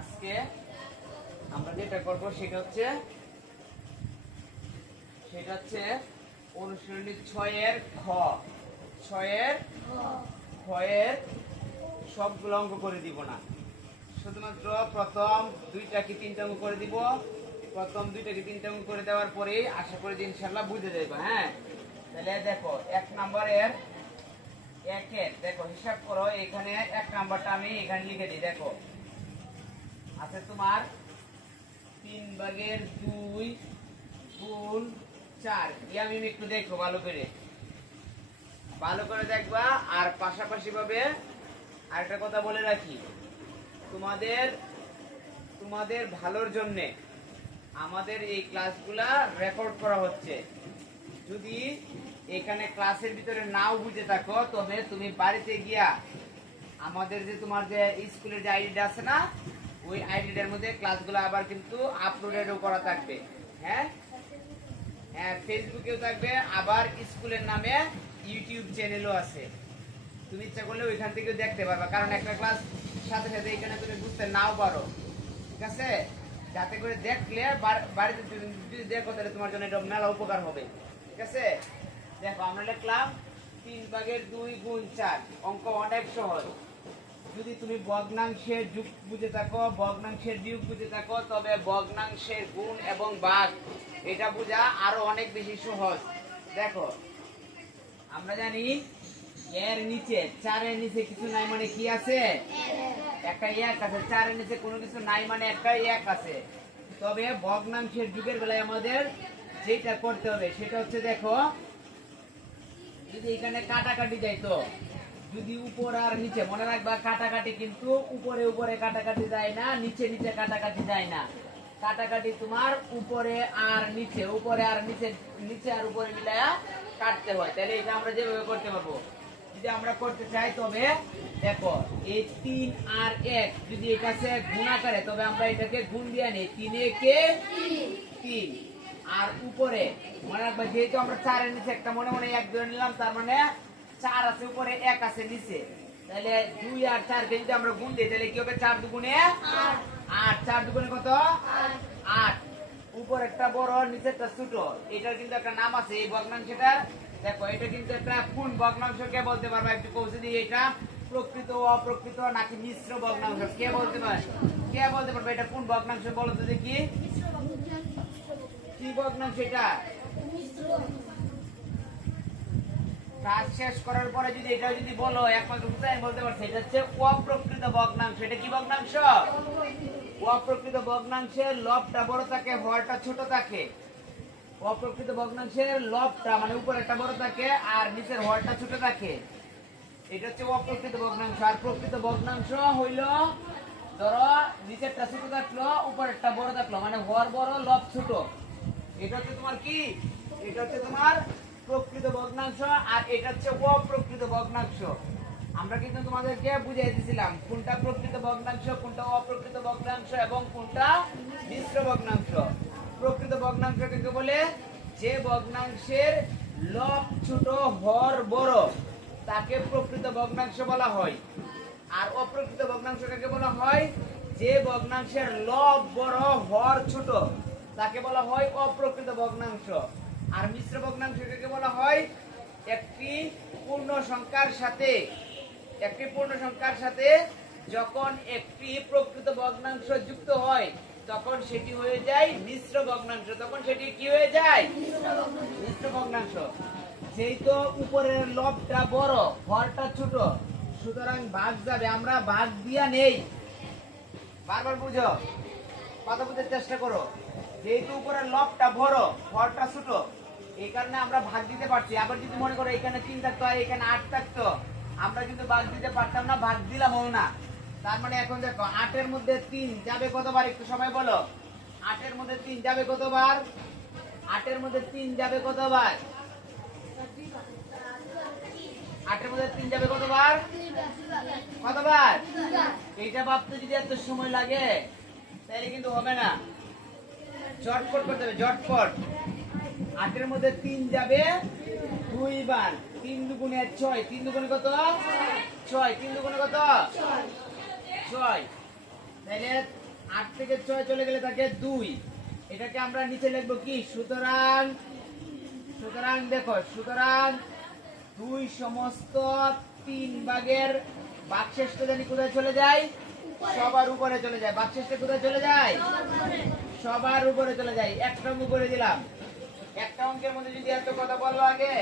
আজকে আমরা যেটা করব সেটা হচ্ছে অনুশীলনী 6 এর খ 6 এর খ এর সবগুলো অঙ্ক করে দিব না, শুধুমাত্র প্রথম 2টা কি 3টা অঙ্ক করে দিব। প্রথম 2টা কি 3টা অঙ্ক করে দেওয়ার পরে আশা করি যে ইনশাআল্লাহ বুঝে যাবে। হ্যাঁ, তাহলে দেখো 1 নম্বরের 1 এর দেখো হিসাব করো। এখানে 1 নাম্বারটা আমি এখানে লিখে দিই। দেখো আছে তোমার 3 ভাগের 2 গুণ 4। আমি একটু দেখো ভালো করে দেখবা। আর পাশাপাশি ভাবে আরেকটা কথা বলে রাখি, তোমাদের ভালোর জন্য আমাদের এই ক্লাসগুলা রেকর্ড করা হচ্ছে। যদি এখানে ক্লাসের ভিতরে নাও বুঝে থাকো, তবে তুমি বাড়িতে গিয়া আমাদের যে তোমার যে স্কুলের যে আইডিটা আছে না, ওই আইডিটার মধ্যে ক্লাসগুলো আবার কিন্তু আপলোডেডও করা থাকবে। হ্যাঁ, ফেসবুকেও থাকবে, আবার স্কুলের নামে ইউটিউব চ্যানেলও আছে। তুমি ইচ্ছা করলে ওইখান থেকেও দেখতে পারবা, কারণ একটা ক্লাস সাথে সাথে এখানে তুমি বুঝতে নাও পারো। ঠিক আছে, যাতে করে দেখলে বাড়িতে যদি দেখো তাহলে তোমার জন্য এটা মেলা উপকার হবে। ঠিক আছে, দেখো আমরা লিখলাম 3 ভাগের 2 গুণ 4। অঙ্ক অনেক সহজ। যদি তুমি ভগ্নাংশের যোগ বুঝে থাকো, ভগ্নাংশের বিয়োগ বুঝে থাকো, তবে ভগ্নাংশের গুণ এবং ভাগ এটা বোঝা আরো অনেক বেশি সহজ। দেখো আমরা জানি এর নিচে 4 এর নিচে কিছু নাই মানে কি আছে? একটা 1 আছে। 4 এর নিচে কোনো কিছু নাই মানে একটা 1 আছে। তবে ভগ্নাংশের যুগের বেলায় আমাদের যেটা করতে হবে সেটা হচ্ছে, দেখো যদি এখানে কাটাকাটি যাইতো, যদি উপর আর নিচে, মনে রাখবা কাটাকাটি কিন্তু উপরে উপরে কাটাকাটি যায় না, নিচে নিচে কাটাকাটি যায় না। কাটাকাটি তোমার উপরে আর নিচে, উপরে আর নিচে, নিচে আর উপরে মিলায়া কাটতে হয়। তাহলে এটা আমরা যেভাবে করতে পারবো, যদি আমরা করতে চাই, তবে দেখো এই 3 আর 1 যদি এটা সে গুণ আকারে, তবে আমরা এটাকে গুণ দিয়ে নিই। 3 একে 3। আর উপরে মনে রাখবা যেহেতু আমরা 4 এর নিচে একটা মনে মনে 1 ধরে নিলাম, তার মানে 4 আছে উপরে, 1 আছে নিচে। তাহলে 2 আর 4 কে যদি আমরা গুণ দিই তাহলে কি হবে? 4 দুগুণে 8। 8 4 দুগুণে কত? 8। উপর একটা বড় নিচেরটা ছোট, এটার কিন্তু একটা নাম আছে এই ভগ্নাংশটার। দেখো এটা কিন্তু একটা কোন ভগ্নাংশ কে বলতে পারবা? একটু কৌশল দিয়ে, এটা প্রকৃত অপ্রকৃত নাকি মিশ্র ভগ্নাংশ কে বলতে পারবে? কে বলতে পারবে এটা কোন ভগ্নাংশ? বলো তো দেখি, কি ভগ্নাংশ এটা? কাজ শেষ করার পরে যদি এটা যদি বলো একমাত্র আমি বলতে পারছি এটা হচ্ছে অপ্রকৃত ভগ্নাংশ। এটা কি ভগ্নাংশ? অপ্রকৃত ভগ্নাংশের লবটা বড় থাকে, হরটা ছোট থাকে। অপ্রকৃত ভগ্নাংশের লবটা মানে উপরেরটা বড় থাকে আর নিচের হরটা ছোট থাকে। এটা হচ্ছে অপ্রকৃত ভগ্নাংশ। আর প্রকৃত ভগ্নাংশ হইল, ধরো নিচেরটা ছোট থাকলো, উপরেরটা বড় থাকলো, মানে হর বড় লব ছোট। এটা হচ্ছে তোমার কি? এটা হচ্ছে তোমার প্রকৃত ভগ্নাংশ। আর এটা হচ্ছে অপ্রকৃত ভগ্নাংশ। আমরা কিন্তু তোমাদেরকে বুঝিয়ে দিয়েছিলাম কোনটা প্রকৃত ভগ্নাংশ, কোনটা অপ্রকৃত ভগ্নাংশ এবং কোনটা মিশ্র ভগ্নাংশ। প্রকৃত ভগ্নাংশ কাকে বলে? যে ভগ্নাংশের লব ছোট হর বড় তাকে প্রকৃত ভগ্নাংশ বলা হয়। আর অপ্রকৃত ভগ্নাংশ কাকে বলা হয়? যে ভগ্নাংশের লব বড় হর ছোট তাকে বলা হয় অপ্রকৃত ভগ্নাংশ। আর মিশ্র ভগ্নাংশ কাকে বলা হয়? একটি পূর্ণ সংখ্যার সাথে যখন একটি প্রকৃত ভগ্নাংশ যুক্ত হয় তখন সেটি হয়ে যায় মিশ্র ভগ্নাংশ। তখন সেটি কি হয়ে যায়? মিশ্র ভগ্নাংশ। যেহেতু উপরের লবটা বড় হরটা ছোট, সুতরাং ভাগ যাবে, আমরা ভাগ দিয়া নেই। বারবার বুঝো, কথা বুঝতে চেষ্টা করো। যেহেতু উপরের লবটা বড় হরটা ছোট, এই কারণে আমরা ভাগ দিতে পারছি। আবার যদি মনে করো এখানে 3 থাকতো আর এখানে 8 থাকতো, আমরা কিন্তু ভাগ দিতে পারতাম না, ভাগ দিলামও না। তার মানে এখন দেখো 8 এর মধ্যে 3 যাবে কতবার? একটু সবাই বলো, 8 এর মধ্যে 3 যাবে কতবার? 8 এর মধ্যে 3 যাবে কতবার? 8 এর মধ্যে 3 যাবে কতবার? কতবার? এইটা ভাবতে যদি এত সময় লাগে তাহলে কিন্তু হবে না। ঝটপট করতে হবে, ঝটপট। 8 এর মধ্যে 3 যাবে 2 বার। 3 দুগুণে 6। 3 দুগুণে কত? 6। 3 দুগুণে কত? 6। তাহলে 8 থেকে 6 চলে গেলে থাকে 2। এটাকে আমরা নিচে লিখবো কি? সুতরাং দেখো, সুতরাং 2 সমস্ত 3 ভাগের ভাগশেষটা জানি কোথায় চলে যায়? সবার উপরে চলে যায়। ভাগশেষটা কোথায় চলে যায়? সবার উপরে চলে যায়। একটা অঙ্ক করে দিলাম। একটা অঙ্কের মধ্যে যদি এত কথা বলবো আগে,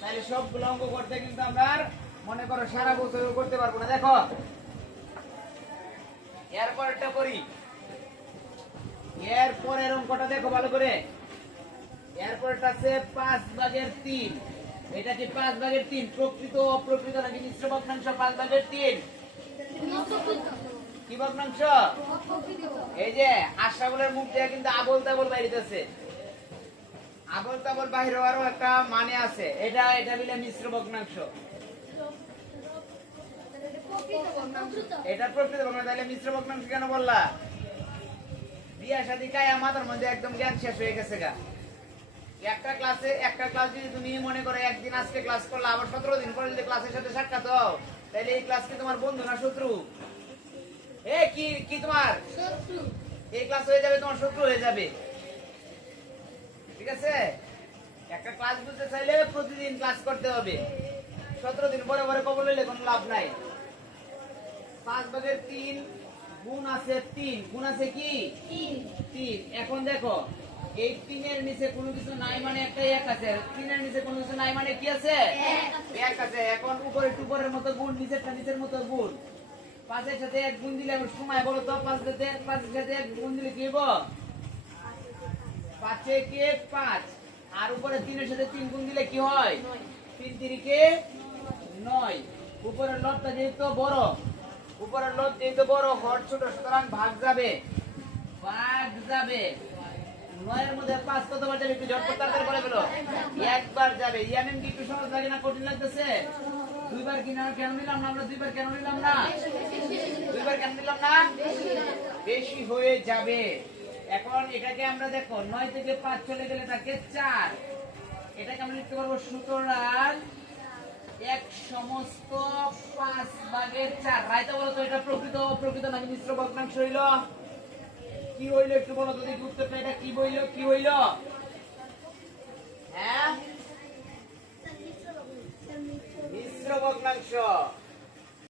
তাহলে সবগুলো অঙ্ক করতে কিন্তু আমরা আর মনে করো সারা বছর করতে পারবো না। দেখো এরপরটা করি। এরপরের অঙ্কটা দেখো ভালো করে। এরপরটা আছে 5 ভাগের 3। এটা কি 5 ভাগের 3 প্রকৃত অপ্রকৃত নাকি মিশ্র ভগ্নাংশ? 5 ভাগের 3 কি ভগ্নাংশ? এই যে আশরাফুলের মুখ দিয়ে কিন্তু আবল তাবল বাইরেছে। আবল তাবল বাইরে হওয়ারও একটা মানে আছে। এটা মিলে মিশ্র ভগ্নাংশ। এটা প্রকৃত ভগ্নাংশ। তাহলে মিশ্র ভগ্নাংশ কেন বললা? বিয়া শাদী কায়া মাথার মধ্যে একদম জ্ঞান শেষ হয়ে গেছে গা। একটা ক্লাস যদি তুমি মনে করো একদিন আজকে ক্লাস করলে আবার 17 দিন পরে যদি ক্লাসের সাথে সাক্ষাৎ হও, তাহলে এই ক্লাস কি তোমার বন্ধু না শত্রু? কি তোমার শত্রু? এই ক্লাস হয়ে যাবে তোমার শত্রু হয়ে যাবে। ঠিক আছে? একটা ক্লাস বুঝতে চাইলে প্রতিদিন ক্লাস করতে হবে। 17 দিন পরে পরে কবল হইলে কোনো লাভ নাই। 5 ভাগের 3 গুণ আছে 3। গুণ আছে কি? 3। এখন দেখো এই 3 এর নিচে কোনো কিছু নাই মানে একটা 1 আছে। 3 এর নিচে কোনো কিছু নাই মানে কি আছে? 1 আছে। এখন উপরে টুপরের মতো গুণ, নিচেরটা নিচের মতো গুণ। 5 এর সাথে 1 গুণ দিলে সময় বলো তো 5 এর সাথে 1 গুণ দিলে কি হবে? 5 এ কে 5। আর উপরে 3 এর সাথে 3 গুণ দিলে কি হয়? 3 3 কে 9। উপরের লবটা যেহেতু বড়, হর ছোট, সুতরাং ভাগ যাবে। 9 এর মধ্যে 5 কতবার যাবে? একটু ঝটপট তাড়াতাড়ি বলে ফেলো। একবার যাবে। ইয়ামিন কি একটু সহজ লাগে না কঠিন লাগতেছে? দুইবার কেন নিলাম না আমরা? দুইবার কেন নিলাম না? বেশি হয়ে যাবে। এখন এটাকে আমরা দেখো 9 থেকে 5 চলে গেলে থাকে 4। এটাকে আমরা লিখতে পারবো সুতরাং 1 সমস্ত 5 ভাগের 4। রাইতা বলো তো এটা প্রকৃত অপ্রকৃত নাকি মিশ্র ভগ্নাংশ হইল? কি হইল একটু বলো তো দেখি উত্তরটা। এটা কি হইল? হ্যাঁ, মিশ্র ভগ্নাংশ।